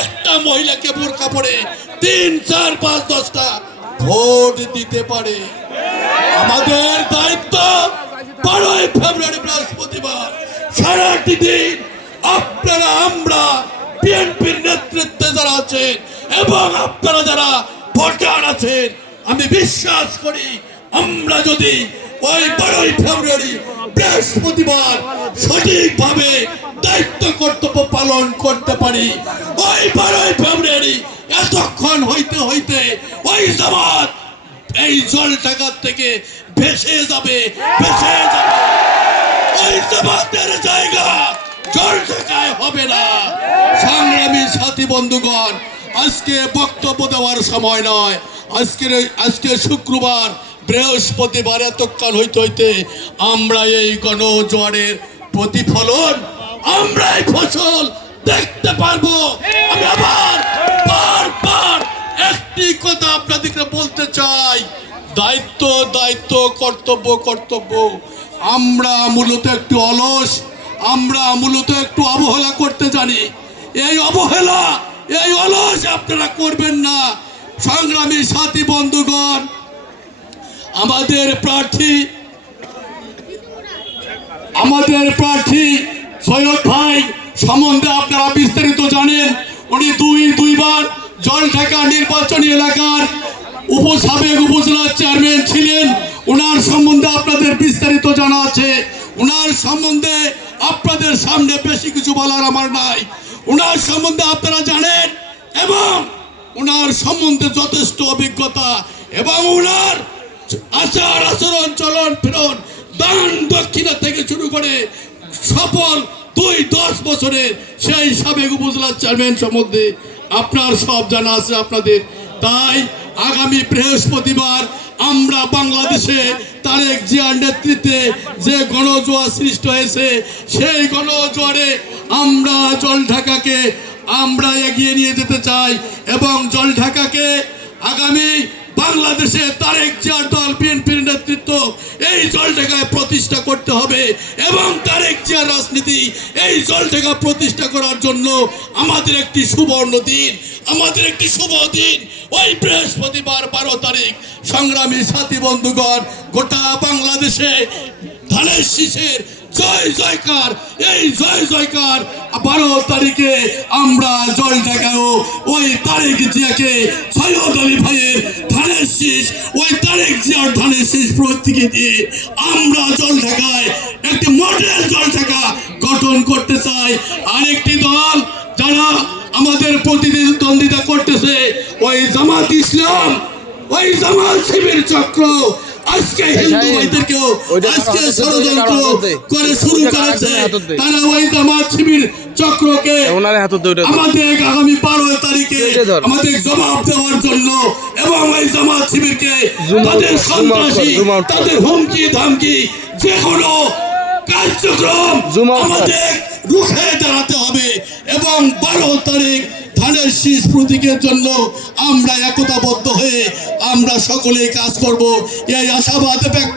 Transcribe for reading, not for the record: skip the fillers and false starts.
একটা মহিলাকে বোরকা পরে 3, 4, 5, 10টা ভোট দিতে পারে। আমাদের দায়িত্ব 12ই ফেব্রুয়ারি বৃহস্পতিবার সারাটি দিন আপনারা আমরা বিএনপির নেতৃত্বে যারা আছেন এবং আপনারা যারা ভোটার আছেন, আমি বিশ্বাস করি আমরা যদি ওই 12ই ফেব্রুয়ারি বৃহস্পতিবার সঠিকভাবে দায়িত্ব কর্তব্য পালন করতে পারি, ওই 12ই ফেব্রুয়ারি এতক্ষণ হইতে হইতে ওই জামাত এই জল টাকার থেকে ভেসে যাবে। ওই জামাতের জায়গা জল টাকায় হবে না। সংগ্রামী সাথী বন্ধুগণ, আজকে বক্তব্য দেওয়ার সময় নয়। আজকে শুক্রবার, বৃহস্পতিবার এতক্ষণ হইতে হইতে আমরা এই গণজোয়ারের প্রতিফলন, আমরা এই ফসল দেখতে পারবো। আমি আবার বারবার একটি কথা আপনাদেরকে বলতে চাই, দায়িত্ব দায়িত্ব, কর্তব্য কর্তব্য। আমরা মূলত একটু অলস, আমরা মূলত একটু অবহেলা করতে জানি। এই অবহেলা, এই অলস আপনারা করবেন না। সংগ্রামী সাথী বন্ধুগণ, আমাদের প্রার্থী সৈয়দ ভাই সম্বন্ধে আপনারা বিস্তারিত জানেন। উনি দুইবার জলঢাকা নির্বাচনী এলাকার সাবেক উপজেলা চেয়ারম্যান ছিলেন। ওনার সম্বন্ধে আপনাদের বিস্তারিত জানা আছে। ওনার সম্বন্ধে আপনাদের সামনে বেশি কিছু বলার আমার নাই। ওনার সম্বন্ধে আপনারা জানেন এবং ওনার সম্বন্ধে যথেষ্ট অভিজ্ঞতা এবং ওনার আচার আচরণ, চলন ফেরন, দান দক্ষিণা থেকে শুরু করে সফল 10 বছরের সেই সাবেক উপজেলা চেয়ারম্যান সম্বন্ধে আপনার সব জানা আছে আপনাদের। তাই আগামী বৃহস্পতিবার আমরা বাংলাদেশে তারেক জিয়ার নেতৃত্বে যে গণজোয়ার সৃষ্টি হয়েছে, সেই গণজোয়ারে আমরা জলঢাকাকে আমরা এগিয়ে নিয়ে যেতে চাই এবং জলঢাকাকে আগামী বাংলাদেশে তারেক জিয়ার দল বিএনপির নেতৃত্ব এই জলঢাকায় প্রতিষ্ঠা করতে হবে এবং তারেক জিয়ার রাজনীতি এই জলঢাকা প্রতিষ্ঠা করার জন্য আমাদের একটি সুবর্ণ দিন, আমাদের একটি শুভ দিন ওই বৃহস্পতিবার 12 তারিখ। সংগ্রামী সাথী বন্ধুগণ, গোটা বাংলাদেশে ধানের শীষের জয় জয়কার, এই জয় জয়কার 12 তারিখে আমরা জলঢাকায়ও ওই তারেক জিয়াকে, সৈয়দ আলী ভাইয়ের ধানের শীষ, ওই তারেক জিয়ার ধানের শীষ প্রতীকে দিয়ে আমরা জলঢাকায় একটি মডেল জলঢাকা গঠন করতে চাই। আরেকটি দল যারা আমাদের প্রতিদ্বন্দ্বিতা করতেছে, ওই জামাত ইসলাম, ওই জামাত শিবির চক্র আজকে হিন্দু ভাইদেরকেও আজকে ষড়যন্ত্র করে শুরু করেছে। তারা ওই জামাত শিবির চক্রকে আমাদের আগামী 12 তারিখে আমাদের জবাব দেওয়ার জন্য এবং ওই জামাত শিবিরকে তাদের সন্ত্রাসী, তাদের হুমকি ধামকি, যে কোনো কার্যক্রম আমাদের রুখে দাঁড়াতে হবে এবং 12 তারিখ ধানের শীষ প্রতীকের জন্য আমরা একতাবদ্ধ হয়ে আমরা সকলে কাজ করব, এই আশাবাদ ব্যক্ত